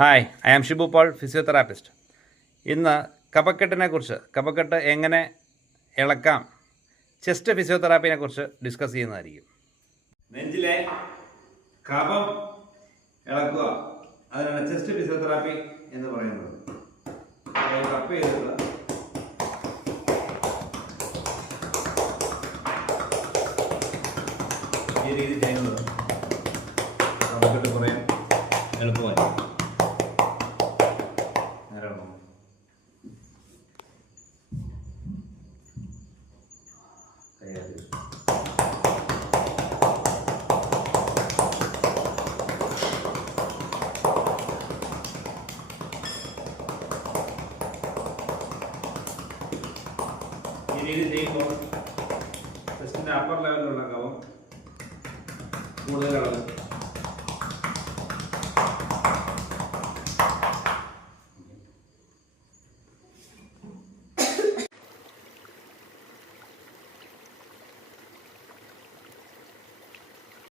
Hi, I am Shibu Paul, physiotherapist. ഇന്ന് കഫക്കെട്ട് എങ്ങനെ ഇളക്കാം, ചെസ്റ്റ് ഫിസിയോതെറാപ്പിനെ കുറിച്ച് ഡിസ്കസ് ചെയ്യുന്നതായിരിക്കും. നെഞ്ചിലെ കഫം ഇളക്കുക, അതിനാണ് ചെസ്റ്റ് ഫിസിയോതെറാപ്പി എന്ന് പറയുന്നത്. കപ്പ് ചെയ്തിട്ട് ഈ രീതി ചെയ്യുന്നത് കഫക്കെട്ട് കുറയാൻ എളുപ്പമായി. ഈ രീതി ചെയ്യുമ്പോൾ ചെസ്റ്റിൻ്റെ അപ്പർ ലെവലിലുള്ള കഫം കൂടുതൽ